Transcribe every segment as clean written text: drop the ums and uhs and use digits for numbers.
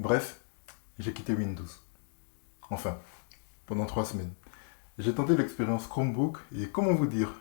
Bref, j'ai quitté Windows. Enfin, pendant 3 semaines. J'ai tenté l'expérience Chromebook et comment vous dire?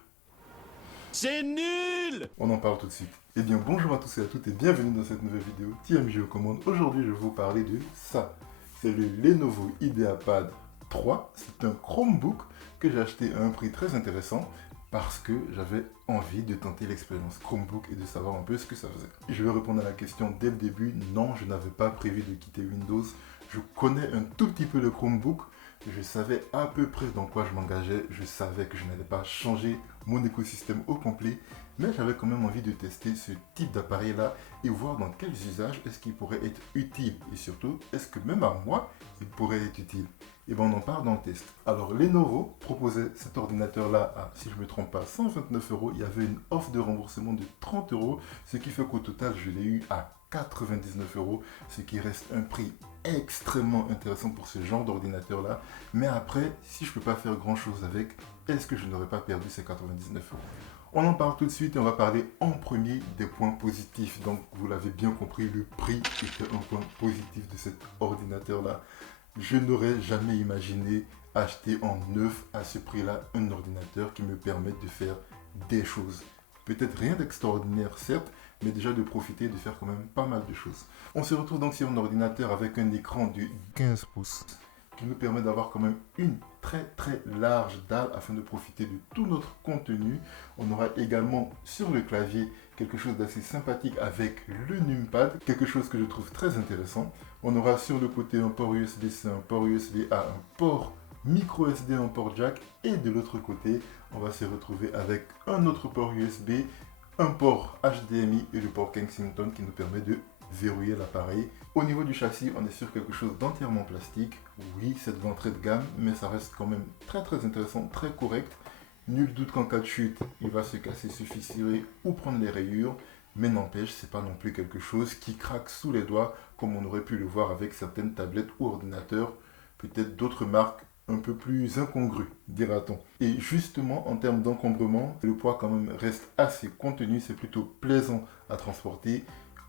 C'est nul! On en parle tout de suite. Eh bien, bonjour à tous et à toutes et bienvenue dans cette nouvelle vidéo TMJ aux commandes. Aujourd'hui, je vais vous parler de ça. C'est le Lenovo IdeaPad 3. C'est un Chromebook que j'ai acheté à un prix très intéressant parce que j'avais envie de tenter l'expérience Chromebook et de savoir un peu ce que ça faisait. Je vais répondre à la question dès le début. Non, je n'avais pas prévu de quitter Windows. Je connais un tout petit peu le Chromebook. Je savais à peu près dans quoi je m'engageais. Je savais que je n'allais pas changer mon écosystème au complet. Mais j'avais quand même envie de tester ce type d'appareil-là et voir dans quels usages est-ce qu'il pourrait être utile. Et surtout, est-ce que même à moi, il pourrait être utile. Et bien on en part dans le test. Alors Lenovo proposait cet ordinateur-là à, si je ne me trompe pas, 129 euros. Il y avait une offre de remboursement de 30 euros, ce qui fait qu'au total, je l'ai eu à 99 euros, ce qui reste un prix extrêmement intéressant pour ce genre d'ordinateur-là. Mais après, si je ne peux pas faire grand-chose avec, est-ce que je n'aurais pas perdu ces 99 euros? On en parle tout de suite et on va parler en premier des points positifs. Donc, vous l'avez bien compris, le prix était un point positif de cet ordinateur-là. Je n'aurais jamais imaginé acheter en neuf à ce prix-là un ordinateur qui me permette de faire des choses. Peut-être rien d'extraordinaire, certes, mais déjà de profiter de faire quand même pas mal de choses. On se retrouve donc sur un ordinateur avec un écran de 15 pouces qui nous permet d'avoir quand même une très large dalle afin de profiter de tout notre contenu. On aura également sur le clavier quelque chose d'assez sympathique avec le numpad, quelque chose que je trouve très intéressant. On aura sur le côté un port USB-C, un port USB-A, un port micro SD, un port jack, et de l'autre côté, on va se retrouver avec un autre port USB, un port HDMI et le port Kensington qui nous permet de verrouiller l'appareil. Au niveau du châssis, on est sur quelque chose d'entièrement plastique. Oui, c'est de l'entrée de gamme, mais ça reste quand même très intéressant, très correct. Nul doute qu'en cas de chute, il va se casser, se fissurer ou prendre les rayures. Mais n'empêche, c'est pas non plus quelque chose qui craque sous les doigts comme on aurait pu le voir avec certaines tablettes ou ordinateurs, peut-être d'autres marques un peu plus incongrues, dira-t-on. Et justement, en termes d'encombrement, le poids quand même reste assez contenu, c'est plutôt plaisant à transporter.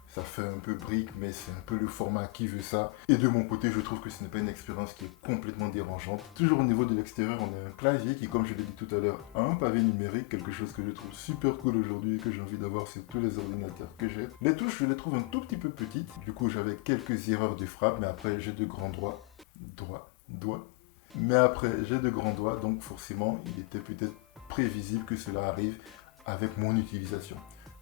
Ça fait un peu brique, mais c'est un peu le format qui veut ça. Et de mon côté, je trouve que ce n'est pas une expérience qui est complètement dérangeante. Toujours au niveau de l'extérieur, on a un clavier qui, comme je l'ai dit tout à l'heure, a un pavé numérique, quelque chose que je trouve super cool aujourd'hui et que j'ai envie d'avoir sur tous les ordinateurs que j'ai. Les touches, je les trouve un tout petit peu petites. Du coup, j'avais quelques erreurs de frappe, mais après, j'ai de grands doigts. Mais après, j'ai de grands doigts, donc forcément, il était peut-être prévisible que cela arrive avec mon utilisation.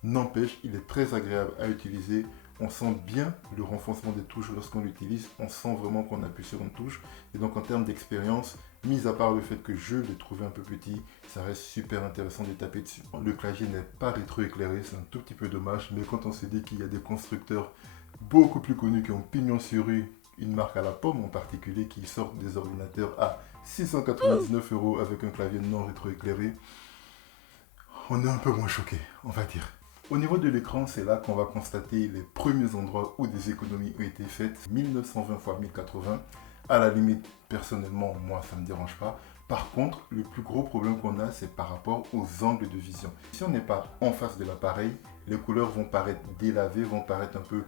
N'empêche, il est très agréable à utiliser. On sent bien le renfoncement des touches lorsqu'on l'utilise. On sent vraiment qu'on appuie sur une touche. Et donc en termes d'expérience, mis à part le fait que je l'ai trouvé un peu petit, ça reste super intéressant de taper dessus. Le clavier n'est pas rétroéclairé, c'est un tout petit peu dommage. Mais quand on se dit qu'il y a des constructeurs beaucoup plus connus qui ont pignon sur rue, une marque à la pomme en particulier, qui sortent des ordinateurs à 699 euros avec un clavier non rétroéclairé, on est un peu moins choqué, on va dire. Au niveau de l'écran, c'est là qu'on va constater les premiers endroits où des économies ont été faites. 1920 x 1080, à la limite, personnellement, moi, ça ne me dérange pas. Par contre, le plus gros problème qu'on a, c'est par rapport aux angles de vision. Si on n'est pas en face de l'appareil, les couleurs vont paraître délavées, vont paraître un peu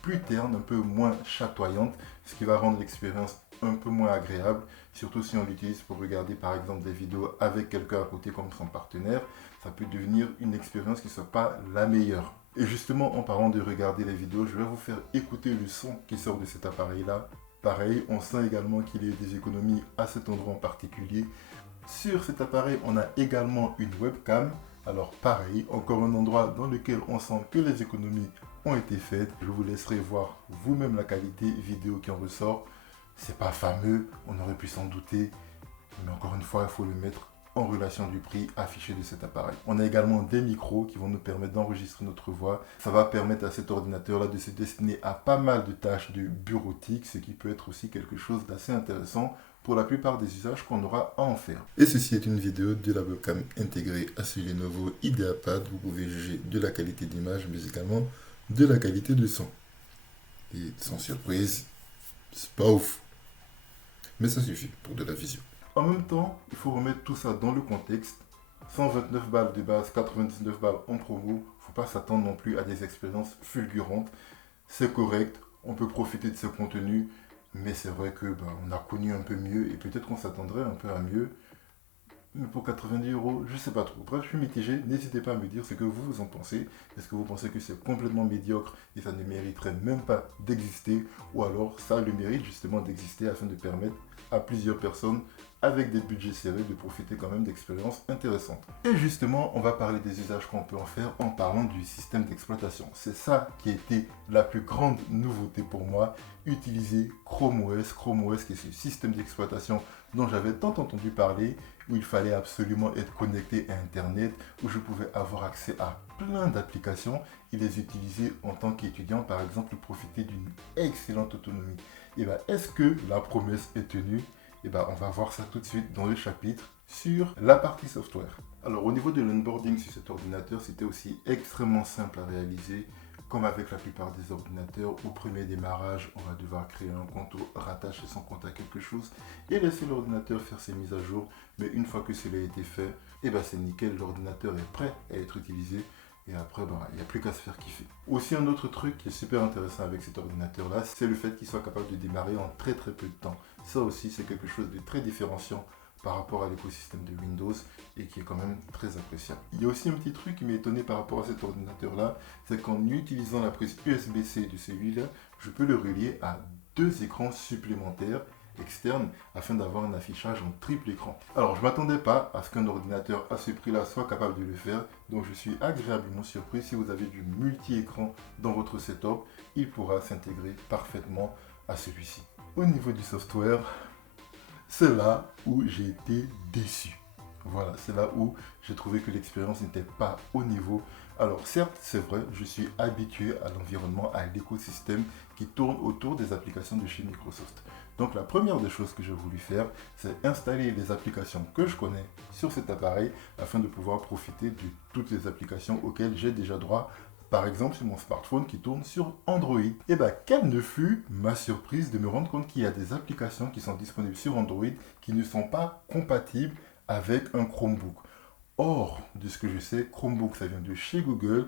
plus ternes, un peu moins chatoyantes, ce qui va rendre l'expérience un peu moins agréable, surtout si on l'utilise pour regarder par exemple des vidéos avec quelqu'un à côté comme son partenaire. Ça peut devenir une expérience qui ne soit pas la meilleure. Et justement, en parlant de regarder les vidéos, je vais vous faire écouter le son qui sort de cet appareil-là. Pareil, on sent également qu'il y a des économies à cet endroit en particulier. Sur cet appareil, on a également une webcam. Alors pareil, encore un endroit dans lequel on sent que les économies ont été faites. Je vous laisserai voir vous-même la qualité vidéo qui en ressort. C'est pas fameux, on aurait pu s'en douter. Mais encore une fois, il faut le mettre en relation du prix affiché de cet appareil. On a également des micros qui vont nous permettre d'enregistrer notre voix. Ça va permettre à cet ordinateur-là de se destiner à pas mal de tâches de bureautique, ce qui peut être aussi quelque chose d'assez intéressant pour la plupart des usages qu'on aura à en faire. Et ceci est une vidéo de la webcam intégrée à ce Lenovo IdeaPad. Vous pouvez juger de la qualité d'image, mais également de la qualité de son. Et sans surprise, c'est pas ouf. Mais ça suffit pour de la vision. En même temps, il faut remettre tout ça dans le contexte. 129 balles de base, 99 balles en promo. Il ne faut pas s'attendre non plus à des expériences fulgurantes. C'est correct. on peut profiter de ce contenu, mais c'est vrai que on a connu un peu mieux et peut-être qu'on s'attendrait un peu à mieux. Mais pour 90 euros, je sais pas trop. Bref, je suis mitigé. N'hésitez pas à me dire ce que vous en pensez. Est-ce que vous pensez que c'est complètement médiocre et ça ne mériterait même pas d'exister? Ou alors ça a le mérite justement d'exister afin de permettre à plusieurs personnes avec des budgets serrés de profiter quand même d'expériences intéressantes. Et justement, on va parler des usages qu'on peut en faire en parlant du système d'exploitation. C'est ça qui a été la plus grande nouveauté pour moi. Utiliser Chrome OS. Chrome OS qui est ce système d'exploitation dont j'avais tant entendu parler, où il fallait absolument être connecté à Internet, où je pouvais avoir accès à plein d'applications et les utiliser en tant qu'étudiant, par exemple, profiter d'une excellente autonomie. Et bien, est-ce que la promesse est tenue? Et bien, on va voir ça tout de suite dans le chapitre sur la partie software. Alors, au niveau de l'onboarding sur cet ordinateur, c'était aussi extrêmement simple à réaliser. Comme avec la plupart des ordinateurs, au premier démarrage, on va devoir créer un compte ou rattacher son compte à quelque chose et laisser l'ordinateur faire ses mises à jour. Mais une fois que cela a été fait, et ben c'est nickel, l'ordinateur est prêt à être utilisé. Et après, il n'y a plus qu'à se faire kiffer. Aussi, un autre truc qui est super intéressant avec cet ordinateur-là, c'est le fait qu'il soit capable de démarrer en très très peu de temps. Ça aussi, c'est quelque chose de très différenciant par rapport à l'écosystème de Windows et qui est quand même très appréciable. Il y a aussi un petit truc qui m'a étonné par rapport à cet ordinateur-là, c'est qu'en utilisant la prise USB-C de celui-là, je peux le relier à 2 écrans supplémentaires externes afin d'avoir un affichage en triple écran. Alors je ne m'attendais pas à ce qu'un ordinateur à ce prix-là soit capable de le faire, donc je suis agréablement surpris. Si vous avez du multi-écran dans votre setup, il pourra s'intégrer parfaitement à celui-ci. Au niveau du software, c'est là où j'ai été déçu. Voilà, c'est là où j'ai trouvé que l'expérience n'était pas au niveau. Alors certes, c'est vrai, je suis habitué à l'environnement, à l'écosystème qui tourne autour des applications de chez Microsoft. Donc la première des choses que j'ai voulu faire, c'est installer les applications que je connais sur cet appareil afin de pouvoir profiter de toutes les applications auxquelles j'ai déjà droit. Par exemple, sur mon smartphone qui tourne sur Android. Et bien, quelle ne fut ma surprise de me rendre compte qu'il y a des applications qui sont disponibles sur Android qui ne sont pas compatibles avec un Chromebook. Or, de ce que je sais, Chromebook, ça vient de chez Google.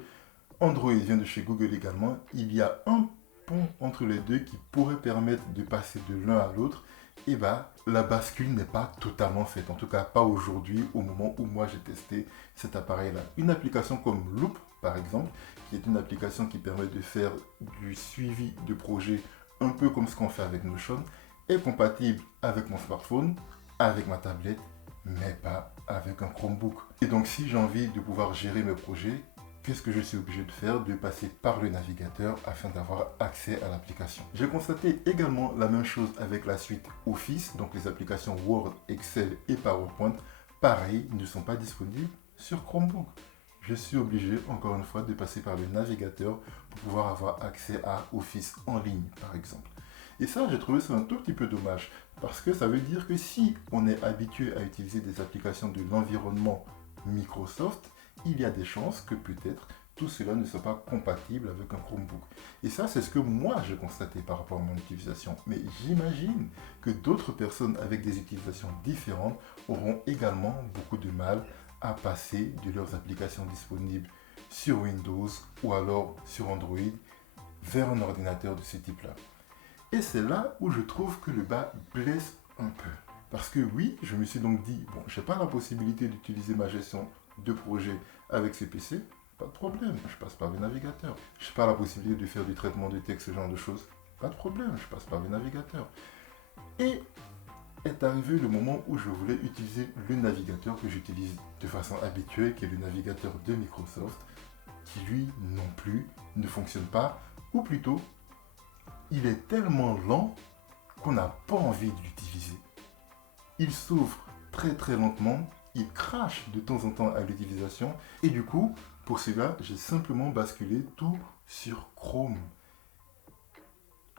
Android vient de chez Google également. Il y a un pont entre les deux qui pourrait permettre de passer de l'un à l'autre. Et bien, la bascule n'est pas totalement faite. En tout cas, pas aujourd'hui, au moment où moi j'ai testé cet appareil-là. Une application comme Loop, par exemple, qui est une application qui permet de faire du suivi de projet un peu comme ce qu'on fait avec Notion, est compatible avec mon smartphone, avec ma tablette, mais pas avec un Chromebook. Et donc si j'ai envie de pouvoir gérer mes projets, qu'est-ce que je suis obligé de faire? De passer par le navigateur afin d'avoir accès à l'application. J'ai constaté également la même chose avec la suite Office, donc les applications Word, Excel et PowerPoint. Pareil, ne sont pas disponibles sur Chromebook. Je suis obligé, encore une fois, de passer par le navigateur pour pouvoir avoir accès à Office en ligne, par exemple. Et ça, j'ai trouvé ça un tout petit peu dommage, parce que ça veut dire que si on est habitué à utiliser des applications de l'environnement Microsoft, il y a des chances que peut-être tout cela ne soit pas compatible avec un Chromebook. Et ça, c'est ce que moi j'ai constaté par rapport à mon utilisation. Mais j'imagine que d'autres personnes avec des utilisations différentes auront également beaucoup de mal à passer de leurs applications disponibles sur Windows ou alors sur Android vers un ordinateur de ce type-là. Et c'est là où je trouve que le bas blesse un peu. Parce que oui, je me suis donc dit, bon, je n'ai pas la possibilité d'utiliser ma gestion de projet avec ce PC, pas de problème, je passe par le navigateur. Je n'ai pas la possibilité de faire du traitement de texte, ce genre de choses, pas de problème, je passe par le navigateur. Et est arrivé le moment où je voulais utiliser le navigateur que j'utilise de façon habituelle, qui est le navigateur de Microsoft, qui lui non plus ne fonctionne pas, ou plutôt, il est tellement lent qu'on n'a pas envie de l'utiliser. Il s'ouvre très très lentement, il crache de temps en temps à l'utilisation, et du coup, pour cela, j'ai simplement basculé tout sur Chrome.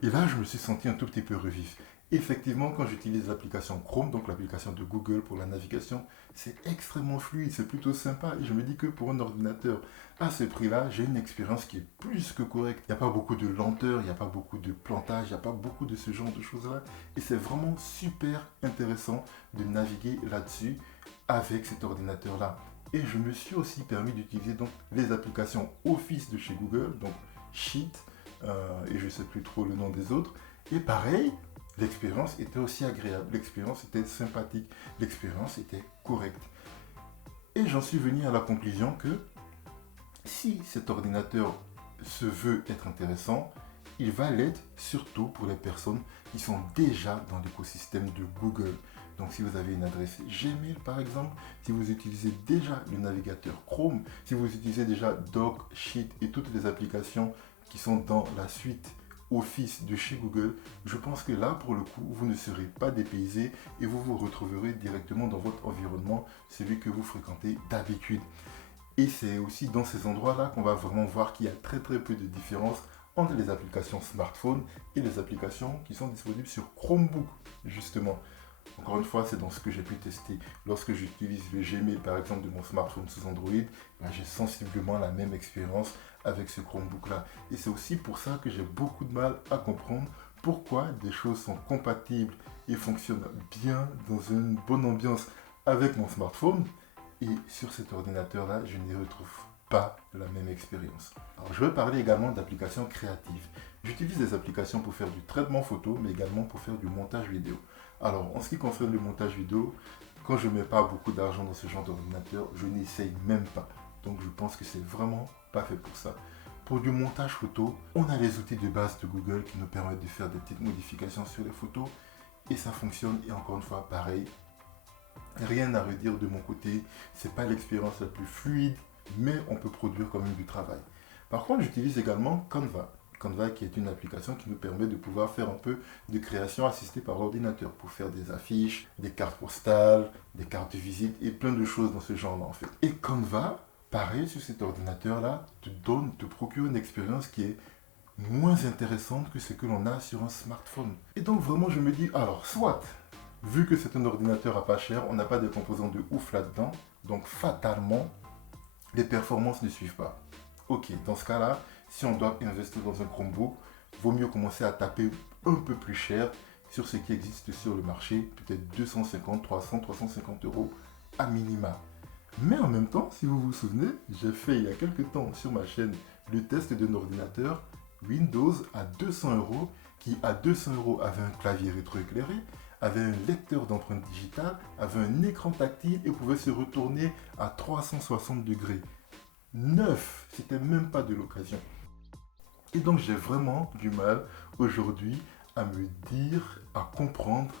Et là, je me suis senti un tout petit peu revif. Effectivement, quand j'utilise l'application Chrome, donc l'application de Google pour la navigation, c'est extrêmement fluide, c'est plutôt sympa. Et je me dis que pour un ordinateur à ce prix-là, j'ai une expérience qui est plus que correcte. Il n'y a pas beaucoup de lenteur, il n'y a pas beaucoup de plantage, il n'y a pas beaucoup de ce genre de choses-là. Et c'est vraiment super intéressant de naviguer là-dessus avec cet ordinateur-là. Et je me suis aussi permis d'utiliser donc les applications Office de chez Google, donc Sheet, et je ne sais plus trop le nom des autres. Et pareil, l'expérience était aussi agréable, l'expérience était sympathique, l'expérience était correcte. Et j'en suis venu à la conclusion que si cet ordinateur se veut être intéressant, il va l'être surtout pour les personnes qui sont déjà dans l'écosystème de Google. Donc si vous avez une adresse Gmail par exemple, si vous utilisez déjà le navigateur Chrome, si vous utilisez déjà Doc, Sheet et toutes les applications qui sont dans la suite Office de chez Google, je pense que là pour le coup vous ne serez pas dépaysé et vous vous retrouverez directement dans votre environnement, celui que vous fréquentez d'habitude. Et c'est aussi dans ces endroits-là qu'on va vraiment voir qu'il y a très peu de différence entre les applications smartphone et les applications qui sont disponibles sur Chromebook, justement. Encore une fois, c'est dans ce que j'ai pu tester. Lorsque j'utilise le Gmail, par exemple, de mon smartphone sous Android, j'ai sensiblement la même expérience avec ce Chromebook-là. Et c'est aussi pour ça que j'ai beaucoup de mal à comprendre pourquoi des choses sont compatibles et fonctionnent bien dans une bonne ambiance avec mon smartphone. Et sur cet ordinateur-là, je n'y retrouve pas la même expérience. Alors, je vais parler également d'applications créatives. J'utilise des applications pour faire du traitement photo, mais également pour faire du montage vidéo. Alors, en ce qui concerne le montage vidéo, quand je ne mets pas beaucoup d'argent dans ce genre d'ordinateur, je n'essaye même pas. Donc, je pense que c'est vraiment pas fait pour ça. Pour du montage photo, on a les outils de base de Google qui nous permettent de faire des petites modifications sur les photos. Et ça fonctionne. Et encore une fois, pareil, rien à redire de mon côté. C'est pas l'expérience la plus fluide, mais on peut produire quand même du travail. Par contre, j'utilise également Canva. Canva qui est une application qui nous permet de pouvoir faire un peu de création assistée par ordinateur pour faire des affiches, des cartes postales, des cartes de visite et plein de choses dans ce genre-là en fait. Et Canva, pareil sur cet ordinateur-là, te procure une expérience qui est moins intéressante que ce que l'on a sur un smartphone. Et donc vraiment je me dis, alors soit, vu que c'est un ordinateur à pas cher, on n'a pas de composants de ouf là-dedans, donc fatalement, les performances ne suivent pas. Ok, dans ce cas-là, si on doit investir dans un Chromebook, vaut mieux commencer à taper un peu plus cher sur ce qui existe sur le marché, peut-être 250, 300, 350 euros à minima. Mais en même temps, si vous vous souvenez, j'ai fait il y a quelques temps sur ma chaîne le test d'un ordinateur Windows à 200 euros qui à 200 euros avait un clavier rétroéclairé, avait un lecteur d'empreintes digitales, avait un écran tactile et pouvait se retourner à 360 degrés. Neuf, c'était même pas de l'occasion. Et donc j'ai vraiment du mal aujourd'hui à me dire, à comprendre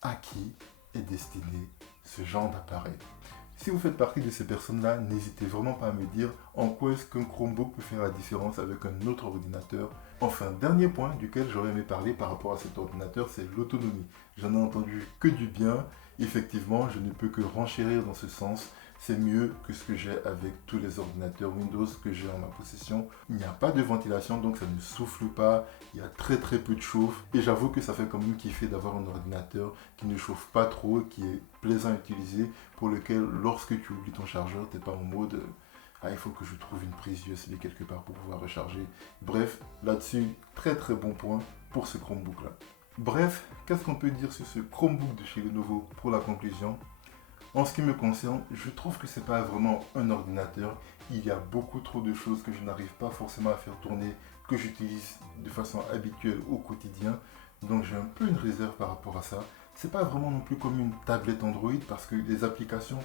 à qui est destiné ce genre d'appareil. Si vous faites partie de ces personnes-là, n'hésitez vraiment pas à me dire en quoi est-ce qu'un Chromebook peut faire la différence avec un autre ordinateur. Enfin, dernier point duquel j'aurais aimé parler par rapport à cet ordinateur, c'est l'autonomie. J'en ai entendu que du bien. Effectivement, je ne peux que renchérir dans ce sens. C'est mieux que ce que j'ai avec tous les ordinateurs Windows que j'ai en ma possession. Il n'y a pas de ventilation, donc ça ne souffle pas. Il y a très peu de chauffe. Et j'avoue que ça fait quand même kiffer d'avoir un ordinateur qui ne chauffe pas trop, qui est plaisant à utiliser, pour lequel lorsque tu oublies ton chargeur, tu n'es pas en mode il faut que je trouve une prise USB quelque part pour pouvoir recharger. Bref, là-dessus, très bon point pour ce Chromebook là. Bref, qu'est-ce qu'on peut dire sur ce Chromebook de chez Lenovo pour la conclusion? En ce qui me concerne, je trouve que c'est pas vraiment un ordinateur. Il y a beaucoup trop de choses que je n'arrive pas forcément à faire tourner, que j'utilise de façon habituelle au quotidien. Donc j'ai un peu une réserve par rapport à ça. C'est pas vraiment non plus comme une tablette Android parce que les applications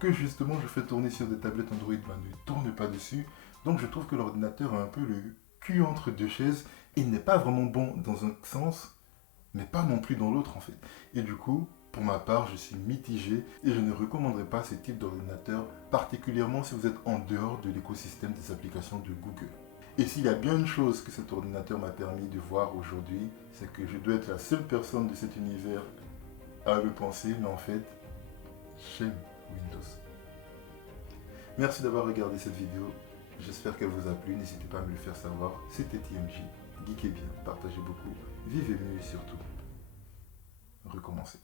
que justement je fais tourner sur des tablettes Android ne tournent pas dessus. Donc je trouve que l'ordinateur a un peu le cul entre deux chaises. Il n'est pas vraiment bon dans un sens, mais pas non plus dans l'autre en fait. Et du coup, pour ma part, je suis mitigé et je ne recommanderais pas ce type d'ordinateur, particulièrement si vous êtes en dehors de l'écosystème des applications de Google. Et s'il y a bien une chose que cet ordinateur m'a permis de voir aujourd'hui, c'est que je dois être la seule personne de cet univers à le penser, mais en fait, j'aime Windows. Merci d'avoir regardé cette vidéo. J'espère qu'elle vous a plu. N'hésitez pas à me le faire savoir. C'était TMJ. Geekez bien, partagez beaucoup, vivez mieux et surtout, recommencez.